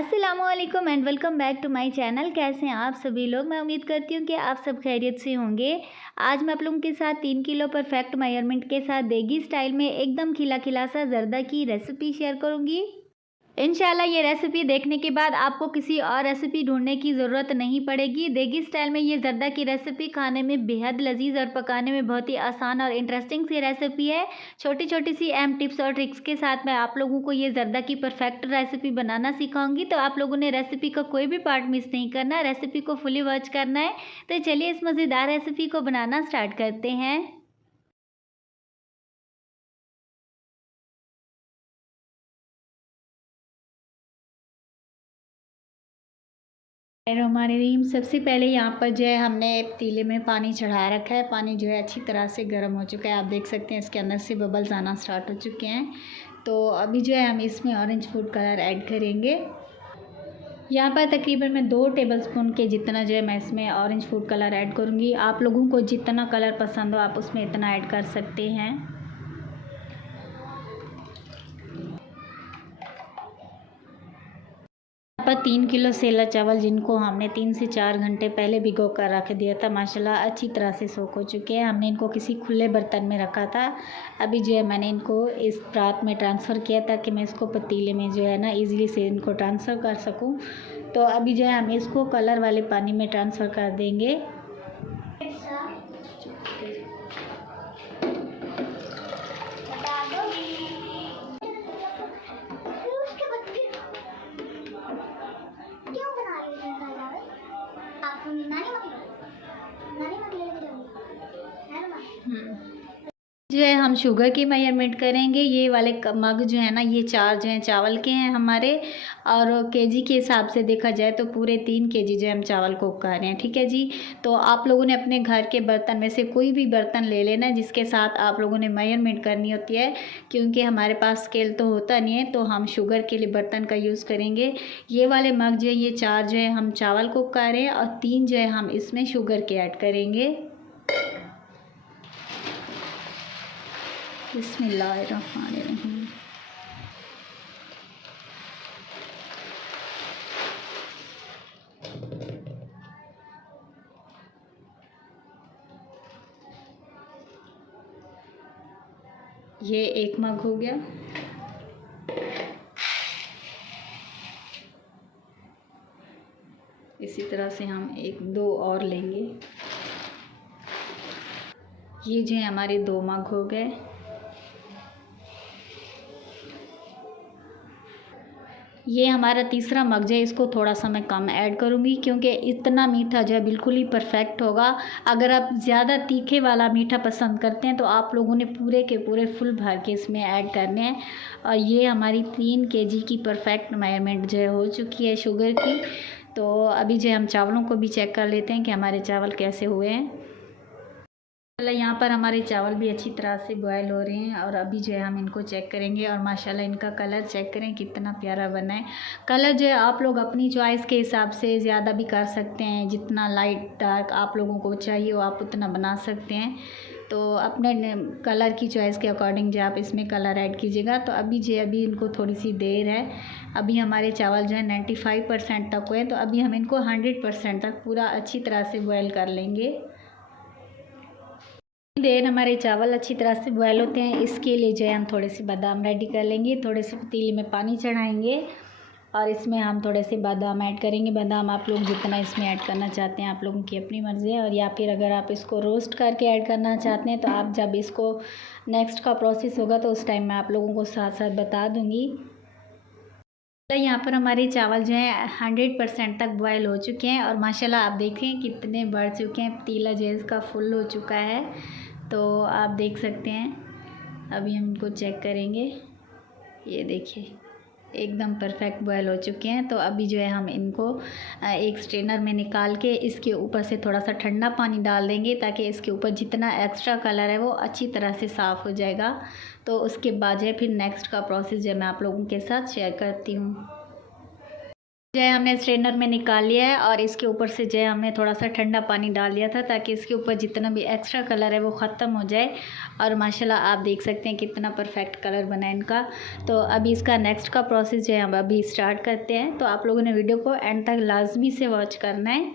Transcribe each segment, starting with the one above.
अस्सलामुअलैकुम and welcome back to my channel. कैसे हैं आप सभी लोग। मैं उम्मीद करती हूँ कि आप सब खैरियत से होंगे। आज मैं आप लोगों के साथ 3 किलो परफेक्ट मेजरमेंट के साथ देगी स्टाइल में एकदम खिला खिला सा जर्दा की रेसिपी शेयर करूँगी। इंशाल्लाह ये रेसिपी देखने के बाद आपको किसी और रेसिपी ढूंढने की ज़रूरत नहीं पड़ेगी। देगी स्टाइल में ये जर्दा की रेसिपी खाने में बेहद लजीज और पकाने में बहुत ही आसान और इंटरेस्टिंग सी रेसिपी है। छोटी छोटी सी अहम टिप्स और ट्रिक्स के साथ मैं आप लोगों को ये जर्दा की परफेक्ट रेसिपी बनाना सिखाऊंगी। तो आप लोगों ने रेसिपी का कोई भी पार्ट मिस नहीं करना, रेसिपी को फुली वॉच करना है। तो चलिए इस मज़ेदार रेसिपी को बनाना स्टार्ट करते हैं। रहीम सबसे पहले यहाँ पर जो है हमने पतीले में पानी चढ़ा रखा है। पानी जो है अच्छी तरह से गर्म हो चुका है। आप देख सकते हैं इसके अंदर से बबल्स आना स्टार्ट हो चुके हैं। तो अभी जो है हम इसमें ऑरेंज फूड कलर ऐड करेंगे। यहाँ पर तकरीबन मैं 2 टेबलस्पून के जितना जो है मैं इसमें ऑरेंज फूड कलर ऐड करूँगी। आप लोगों को जितना कलर पसंद हो आप उसमें इतना ऐड कर सकते हैं। पर 3 किलो सेला चावल जिनको हमने 3 से 4 घंटे पहले भिगो कर रख दिया था, माशाल्लाह अच्छी तरह से सोख हो चुके हैं। हमने इनको किसी खुले बर्तन में रखा था। अभी जो है मैंने इनको इस परात में ट्रांसफ़र किया ताकि मैं इसको पतीले में जो है ना इजीली से इनको ट्रांसफ़र कर सकूं। तो अभी जो है हम इसको कलर वाले पानी में ट्रांसफ़र कर देंगे। जो है हम शुगर की मेजरमेंट करेंगे। ये वाले मग जो है ना ये 4 जो हैं चावल के हैं हमारे, और केजी के हिसाब से देखा जाए तो पूरे 3 केजी जो है हम चावल को उगा रहे हैं। ठीक है जी। तो आप लोगों ने अपने घर के बर्तन में से कोई भी बर्तन ले लेना जिसके साथ आप लोगों ने मेजरमेंट करनी होती है, क्योंकि हमारे पास स्केल तो होता नहीं है। तो हम शुगर के लिए बर्तन का यूज़ करेंगे। ये वाले मग जो है ये 4 जो है हम चावल को उगा रहे हैं और 3 जो है हम इसमें शुगर के ऐड करेंगे। बिस्मिल्लाहिर्रहमानिर्रहीम। ये 1 मग हो गया। इसी तरह से हम 1-2 और लेंगे। ये जो है हमारे 2 मग हो गए। ये हमारा तीसरा मग जो है इसको थोड़ा सा मैं कम ऐड करूँगी, क्योंकि इतना मीठा जो है बिल्कुल ही परफेक्ट होगा। अगर आप ज़्यादा तीखे वाला मीठा पसंद करते हैं तो आप लोगों ने पूरे के पूरे फुल भर के इसमें ऐड करने हैं। और ये हमारी 3 केजी की परफेक्ट मेजरमेंट जो है हो चुकी है शुगर की। तो अभी जो है हम चावलों को भी चेक कर लेते हैं कि हमारे चावल कैसे हुए हैं। यहाँ पर हमारे चावल भी अच्छी तरह से बॉयल हो रहे हैं और अभी जो है हम इनको चेक करेंगे। और माशाल्लाह इनका कलर चेक करें कितना प्यारा बना है। कलर जो है आप लोग अपनी चॉइस के हिसाब से ज़्यादा भी कर सकते हैं, जितना लाइट डार्क आप लोगों को चाहिए हो आप उतना बना सकते हैं। तो अपने कलर की चॉइस के अकॉर्डिंग जो आप इसमें कलर ऐड कीजिएगा। तो अभी जो अभी इनको थोड़ी सी देर है। अभी हमारे चावल जो है 95% तक हुए, तो अभी हम इनको 100% तक पूरा अच्छी तरह से बॉयल कर लेंगे। देर हमारे चावल अच्छी तरह से बॉयल होते हैं, इसके लिए जो है हम थोड़े से बादाम रेडी कर लेंगे। थोड़े से पतीले में पानी चढ़ाएंगे और इसमें हम थोड़े से बादाम ऐड करेंगे। बादाम आप लोग जितना इसमें ऐड करना चाहते हैं आप लोगों की अपनी मर्ज़ी है। और या फिर अगर आप इसको रोस्ट करके ऐड करना चाहते हैं तो आप जब इसको नेक्स्ट का प्रोसेस होगा तो उस टाइम मैं आप लोगों को साथ साथ बता दूँगी। यहाँ पर हमारे चावल जो है 100% तक बॉयल हो चुके हैं और माशाल्लाह आप देखें कितने बढ़ चुके हैं। पतीला जो है इसका फुल हो चुका है, तो आप देख सकते हैं। अभी हम इनको चेक करेंगे। ये देखिए एकदम परफेक्ट बॉयल हो चुके हैं। तो अभी जो है हम इनको एक स्ट्रेनर में निकाल के इसके ऊपर से थोड़ा सा ठंडा पानी डाल देंगे ताकि इसके ऊपर जितना एक्स्ट्रा कलर है वो अच्छी तरह से साफ़ हो जाएगा। तो उसके बाद जो है फिर नेक्स्ट का प्रोसेस जो मैं आप लोगों के साथ शेयर करती हूँ। जो है हमने स्ट्रेनर में निकाल लिया है और इसके ऊपर से जो है हमने थोड़ा सा ठंडा पानी डाल दिया था ताकि इसके ऊपर जितना भी एक्स्ट्रा कलर है वो ख़त्म हो जाए। और माशाल्लाह आप देख सकते हैं कितना परफेक्ट कलर बना है इनका। तो अभी इसका नेक्स्ट का प्रोसेस जो है हम अभी स्टार्ट करते हैं। तो आप लोगों ने वीडियो को एंड तक लाजमी से वॉच करना है।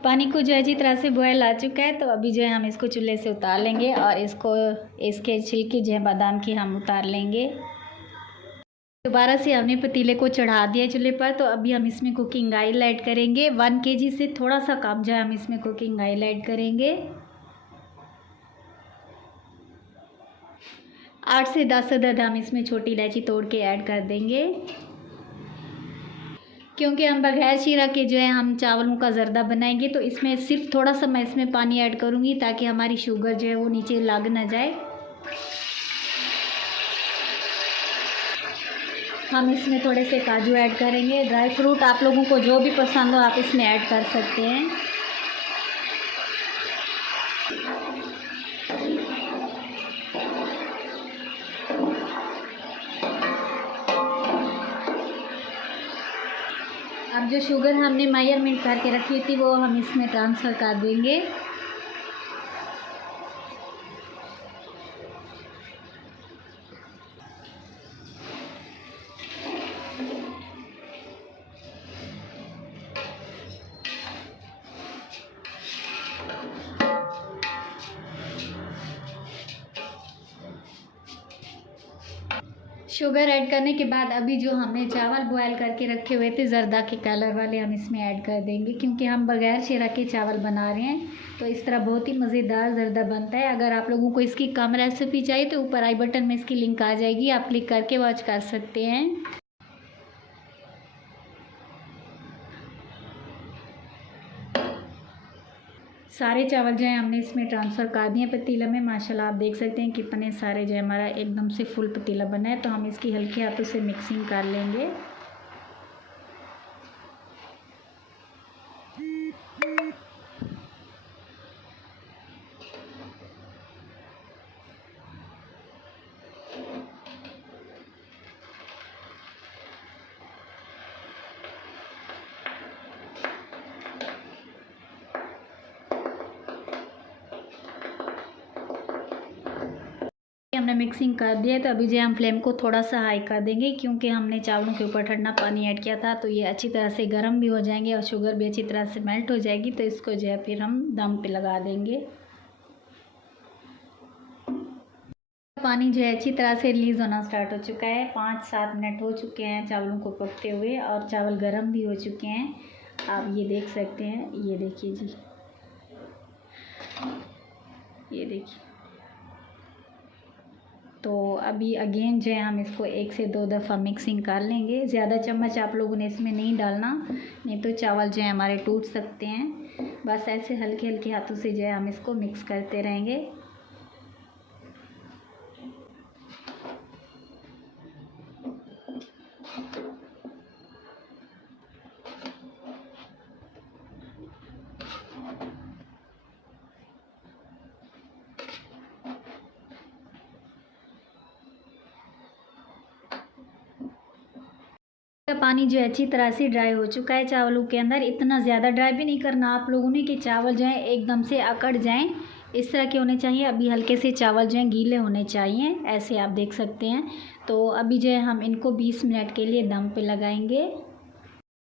पानी को जो है अच्छी तरह से बॉयल आ चुका है। तो अभी जो है हम इसको चूल्हे से उतार लेंगे और इसके छिलके जो है बादाम की हम उतार लेंगे। दोबारा से हमने पतीले को चढ़ा दिया चूल्हे पर। तो अभी हम इसमें कुकिंग ऑयल ऐड करेंगे। 1 kg से थोड़ा सा कम जो है हम इसमें कुकिंग ऑयल ऐड करेंगे। 8 से 10 अदद हम इसमें छोटी इलायची तोड़ के ऐड कर देंगे, क्योंकि हम बगैर शीरा के जो है हम चावलों का ज़र्दा बनाएंगे। तो इसमें सिर्फ थोड़ा सा मैं इसमें पानी ऐड करूँगी ताकि हमारी शुगर जो है वो नीचे लग ना जाए। हम इसमें थोड़े से काजू ऐड करेंगे। ड्राई फ्रूट आप लोगों को जो भी पसंद हो आप इसमें ऐड कर सकते हैं। अब जो शुगर हमने मेजरमेंट करके रखी थी वो हम इसमें ट्रांसफ़र कर देंगे। शुगर ऐड करने के बाद अभी जो हमने चावल बॉयल करके रखे हुए थे ज़र्दा के कलर वाले हम इसमें ऐड कर देंगे, क्योंकि हम बगैर शीरा के चावल बना रहे हैं। तो इस तरह बहुत ही मज़ेदार ज़र्दा बनता है। अगर आप लोगों को इसकी कम रेसिपी चाहिए तो ऊपर आई बटन में इसकी लिंक आ जाएगी, आप क्लिक करके वॉच कर सकते हैं। सारे चावल जो है हमने इसमें ट्रांसफ़र कर दिए पतीला में। माशाल्लाह आप देख सकते हैं कितने सारे जो है हमारा एकदम से फुल पतीला बना है। तो हम इसकी हल्के हाथों से मिक्सिंग कर लेंगे। हमने मिक्सिंग कर दिया। तो अभी जो हम फ्लेम को थोड़ा सा हाई कर देंगे, क्योंकि हमने चावलों के ऊपर ठंडा पानी ऐड किया था। तो ये अच्छी तरह से गर्म भी हो जाएंगे और शुगर भी अच्छी तरह से मेल्ट हो जाएगी। तो इसको जो है फिर हम दम पे लगा देंगे। पानी जो है अच्छी तरह से रिलीज़ होना स्टार्ट हो चुका है। 5-7 मिनट हो चुके हैं चावलों को पकते हुए और चावल गर्म भी हो चुके हैं। आप ये देख सकते हैं, ये देखिए जी, ये देखिए। तो अभी अगेन जो है हम इसको 1 से 2 दफ़ा मिक्सिंग कर लेंगे। ज़्यादा चम्मच आप लोगों ने इसमें नहीं डालना, नहीं तो चावल जो है हमारे टूट सकते हैं। बस ऐसे हल्के हल्के हाथों से जो है हम इसको मिक्स करते रहेंगे। पानी जो है अच्छी तरह से ड्राई हो चुका है चावलों के अंदर। इतना ज़्यादा ड्राई भी नहीं करना आप लोगों ने कि चावल जो है एकदम से अकड़ जाएं। इस तरह के होने चाहिए। अभी हल्के से चावल जो है गीले होने चाहिए, ऐसे आप देख सकते हैं। तो अभी जो है हम इनको 20 मिनट के लिए दम पे लगाएंगे।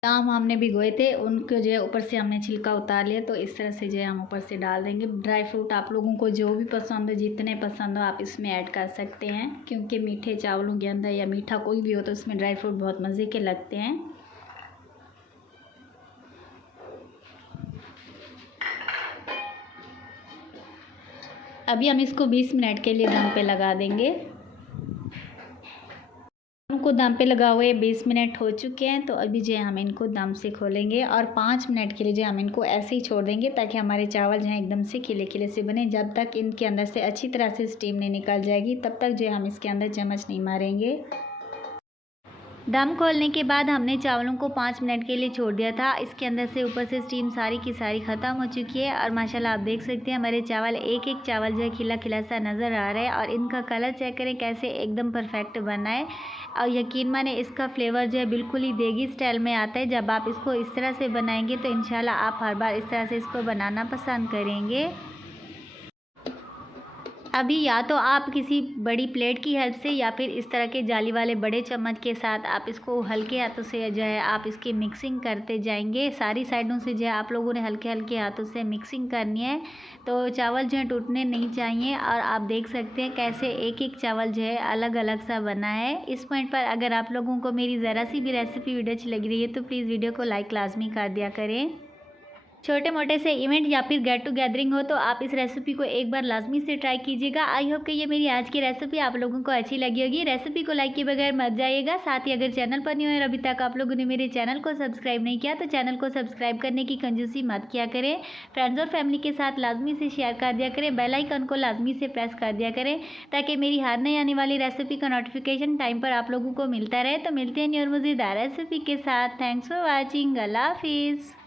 बादाम हमने भिगोए थे, उनको जो है ऊपर से हमने छिलका उतार लिया। तो इस तरह से जो है हम ऊपर से डाल देंगे। ड्राई फ्रूट आप लोगों को जो भी पसंद हो, जितने पसंद हो आप इसमें ऐड कर सकते हैं, क्योंकि मीठे चावलों के अंदर या मीठा कोई भी हो तो उसमें ड्राई फ्रूट बहुत मज़े के लगते हैं। अभी हम इसको 20 मिनट के लिए दम पे लगा देंगे। उनको दम पे लगा हुए 20 मिनट हो चुके हैं। तो अभी जो है हम इनको दम से खोलेंगे और 5 मिनट के लिए जो हम इनको ऐसे ही छोड़ देंगे, ताकि हमारे चावल जो हैं एकदम से खिले खिले से बने। जब तक इनके अंदर से अच्छी तरह से स्टीम नहीं निकल जाएगी तब तक जो है हम इसके अंदर चम्मच नहीं मारेंगे। दम खोलने के बाद हमने चावलों को 5 मिनट के लिए छोड़ दिया था। इसके अंदर से ऊपर से स्टीम सारी की सारी ख़त्म हो चुकी है और माशाल्लाह आप देख सकते हैं हमारे चावल एक एक चावल जो है खिला खिला सा नज़र आ रहा है और इनका कलर चेक करें कैसे एकदम परफेक्ट बना है। और यकीन माने इसका फ्लेवर जो है बिल्कुल ही देगी स्टाइल में आता है। जब आप इसको इस तरह से बनाएंगे तो इंशाल्लाह आप हर बार इस तरह से इसको बनाना पसंद करेंगे। अभी या तो आप किसी बड़ी प्लेट की हेल्प से या फिर इस तरह के जाली वाले बड़े चम्मच के साथ आप इसको हल्के हाथों से जो है आप इसकी मिक्सिंग करते जाएंगे। सारी साइडों से जो है आप लोगों ने हल्के हल्के हाथों से मिक्सिंग करनी है तो चावल जो है टूटने नहीं चाहिए। और आप देख सकते हैं कैसे एक एक चावल जो है अलग अलग सा बना है। इस पॉइंट पर अगर आप लोगों को मेरी ज़रा सी भी रेसिपी वीडियो अच्छी लग रही है तो प्लीज़ वीडियो को लाइक लाजमी कर दिया करें। छोटे मोटे से इवेंट या फिर गेट टू गैदरिंग हो तो आप इस रेसिपी को एक बार लाजमी से ट्राई कीजिएगा। आई होप कि ये मेरी आज की रेसिपी आप लोगों को अच्छी लगी होगी। रेसिपी को लाइक किए बगैर मत जाइएगा। साथ ही अगर चैनल पर नहीं हो और अभी तक आप लोगों ने मेरे चैनल को सब्सक्राइब नहीं किया तो चैनल को सब्सक्राइब करने की कंजूसी मत किया करें। फ्रेंड्स और फैमिली के साथ लाजमी से शेयर कर दिया करें। बेल आइकन को लाजमी से प्रेस कर दिया करें ताकि मेरी हर नई आने वाली रेसिपी का नोटिफिकेशन टाइम पर आप लोगों को मिलता रहे। तो मिलते हैं न्यू और मज़ेदार रेसिपी के साथ। Thanks for watching. अल्लाह हाफिज़।